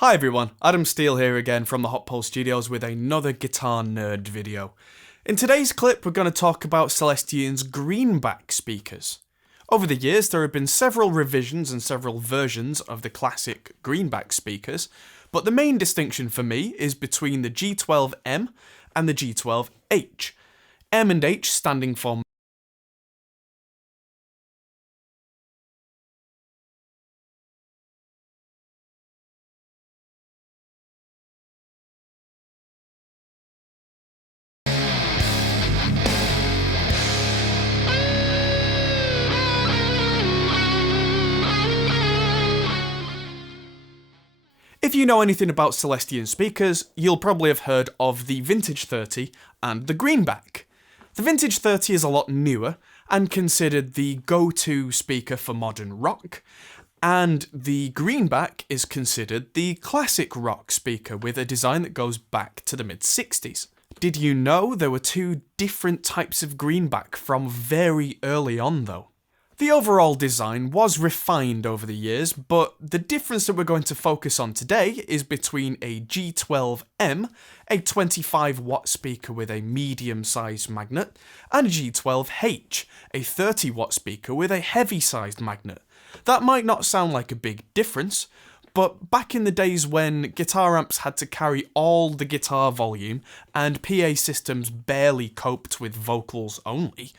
Hi everyone, Adam Steele here again from the Hot Pole Studios with another guitar nerd video. In today's clip we're going to talk about Celestion's Greenback speakers. Over the years there have been several revisions and several versions of the classic Greenback speakers, but the main distinction for me is between the G12M and the G12H. M and H standing for If you know anything about Celestion speakers, you'll probably have heard of the Vintage 30 and the Greenback. The Vintage 30 is a lot newer and considered the go-to speaker for modern rock, and the Greenback is considered the classic rock speaker with a design that goes back to the mid-60s. Did you know there were two different types of Greenback from very early on though? The overall design was refined over the years, but the difference that we're going to focus on today is between a G12M, a 25-watt speaker with a medium-sized magnet, and a G12H, a 30-watt speaker with a heavy-sized magnet. That might not sound like a big difference, but back in the days when guitar amps had to carry all the guitar volume and PA systems barely coped with vocals only,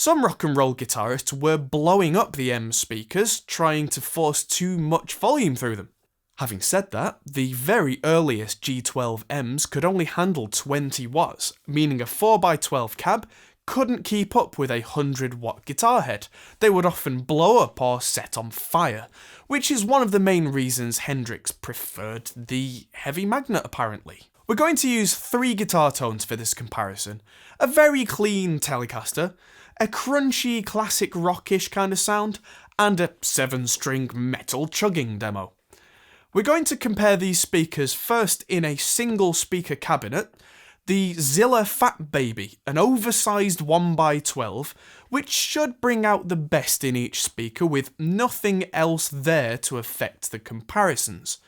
some rock and roll guitarists were blowing up the M speakers, trying to force too much volume through them. Having said that, the very earliest G12Ms could only handle 20 watts, meaning a 4x12 cab couldn't keep up with a 100-watt guitar head. They would often blow up or set on fire, which is one of the main reasons Hendrix preferred the heavy magnet apparently. We're going to use three guitar tones for this comparison: a very clean Telecaster, a crunchy classic rockish kind of sound, and a 7-string metal chugging demo. We're going to compare these speakers first in a single speaker cabinet, the Zilla Fatbaby, an oversized 1x12, which should bring out the best in each speaker with nothing else there to affect the comparisons.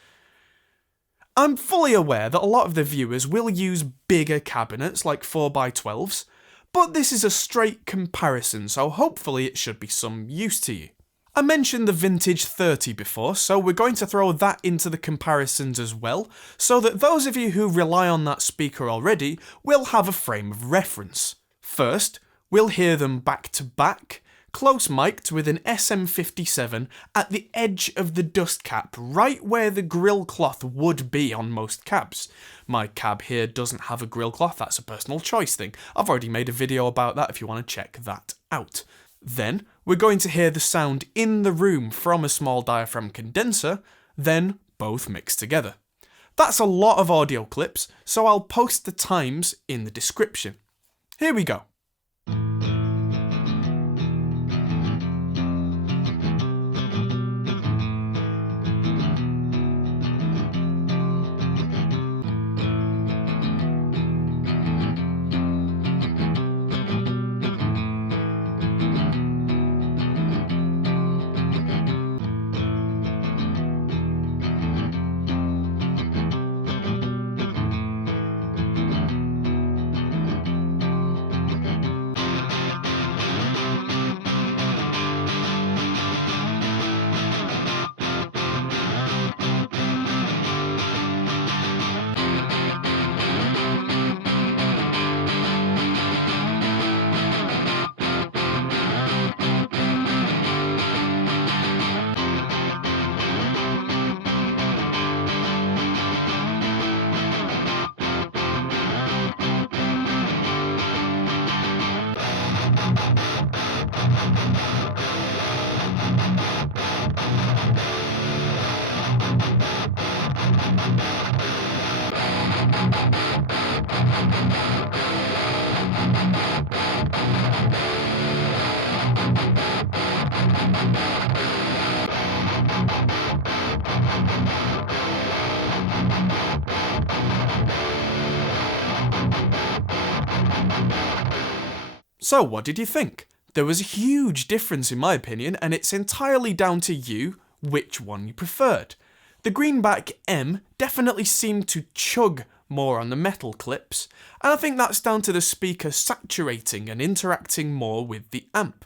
I'm fully aware that a lot of the viewers will use bigger cabinets like 4x12s, but this is a straight comparison, so hopefully it should be some use to you. I mentioned the Vintage 30 before, so we're going to throw that into the comparisons as well, so that those of you who rely on that speaker already will have a frame of reference. First, we'll hear them back to back, close mic'd with an SM57 at the edge of the dust cap, right where the grill cloth would be on most cabs. My cab here doesn't have a grill cloth, that's a personal choice thing. I've already made a video about that if you want to check that out. Then, we're going to hear the sound in the room from a small diaphragm condenser, then both mixed together. That's a lot of audio clips, so I'll post the times in the description. Here we go. So what did you think? There was a huge difference in my opinion, and it's entirely down to you which one you preferred. The Greenback M definitely seemed to chug more on the metal clips, and I think that's down to the speaker saturating and interacting more with the amp.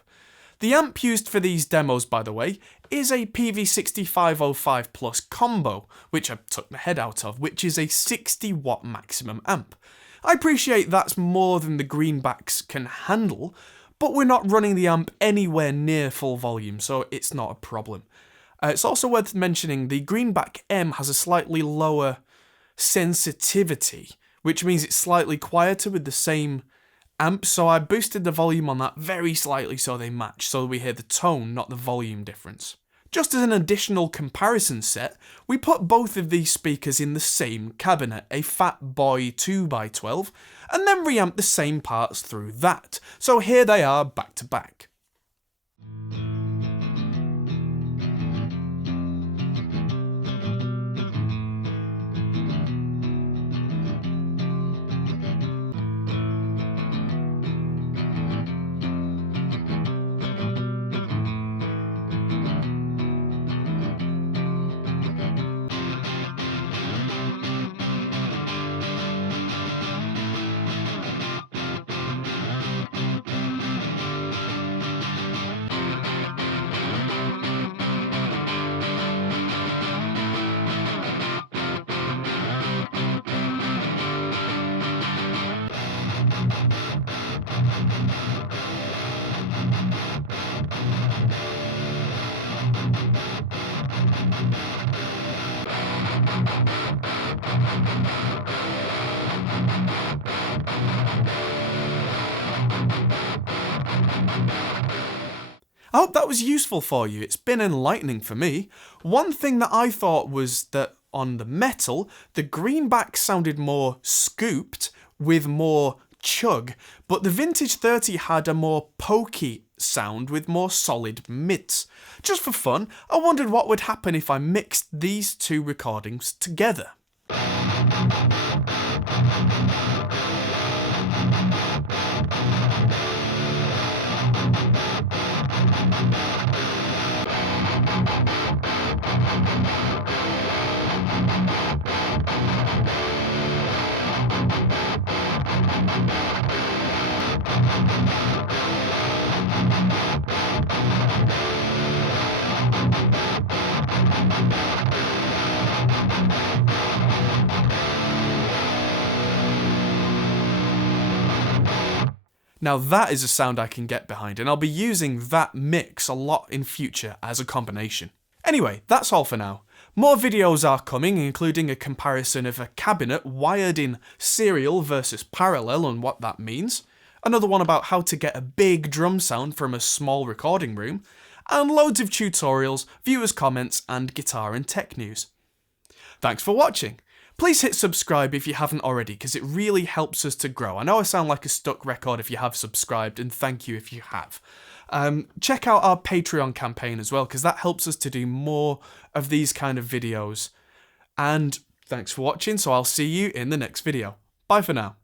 The amp used for these demos, by the way, is a PV6505 Plus combo, which I took the head out of, which is a 60 watt maximum amp. I appreciate that's more than the Greenbacks can handle, but we're not running the amp anywhere near full volume, so it's not a problem. It's also worth mentioning the Greenback M has a slightly lower sensitivity, which means it's slightly quieter with the same amp, so I boosted the volume on that very slightly so they match, so we hear the tone, not the volume difference. Just as an additional comparison set, we put both of these speakers in the same cabinet, a Fatboy 2x12, and then reamped the same parts through that, so here they are back to back. I hope that was useful for you. It's been enlightening for me. One thing that I thought was that on the metal, the Greenback sounded more scooped with more chug, but the Vintage 30 had a more pokey sound with more solid mids. Just for fun, I wondered what would happen if I mixed these two recordings together. Now that is a sound I can get behind, and I'll be using that mix a lot in future as a combination. Anyway, that's all for now. More videos are coming, including a comparison of a cabinet wired in serial versus parallel and what that means, another one about how to get a big drum sound from a small recording room, and loads of tutorials, viewers' comments, and guitar and tech news. Thanks for watching. Please hit subscribe if you haven't already, because it really helps us to grow. I know I sound like a stuck record if you have subscribed, and thank you if you have. Check out our Patreon campaign as well, because that helps us to do more of these kind of videos. And thanks for watching, so I'll see you in the next video. Bye for now.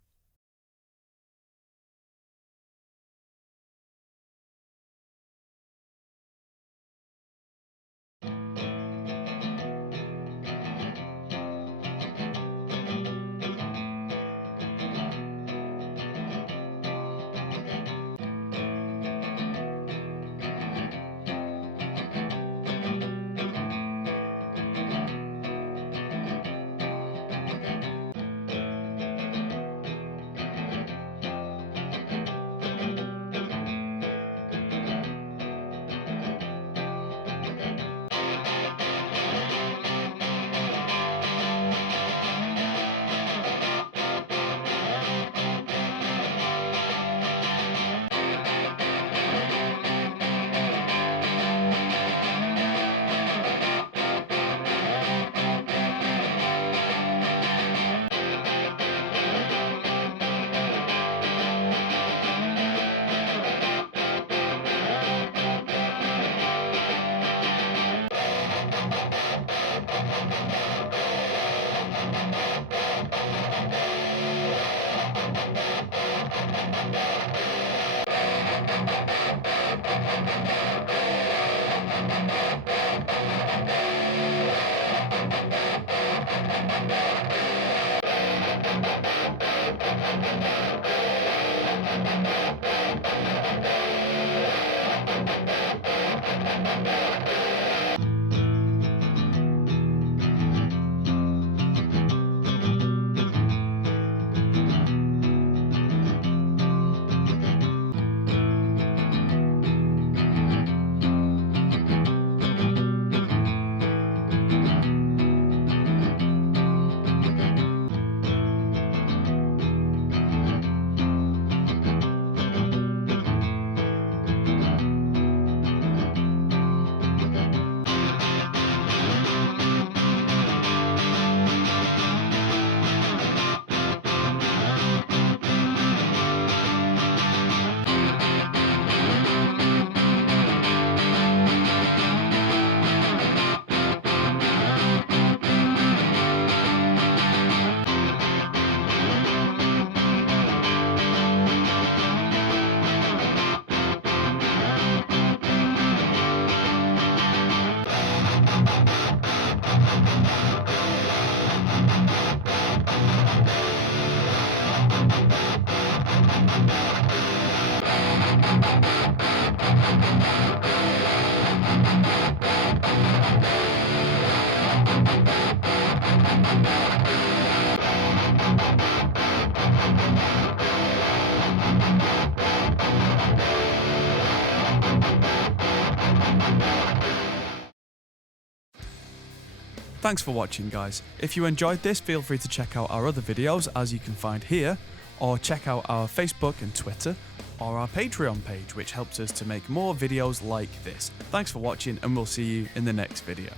Thanks for watching, guys. If you enjoyed this, feel free to check out our other videos, as you can find here, or check out our Facebook and Twitter, or our Patreon page, which helps us to make more videos like this. Thanks for watching, and we'll see you in the next video.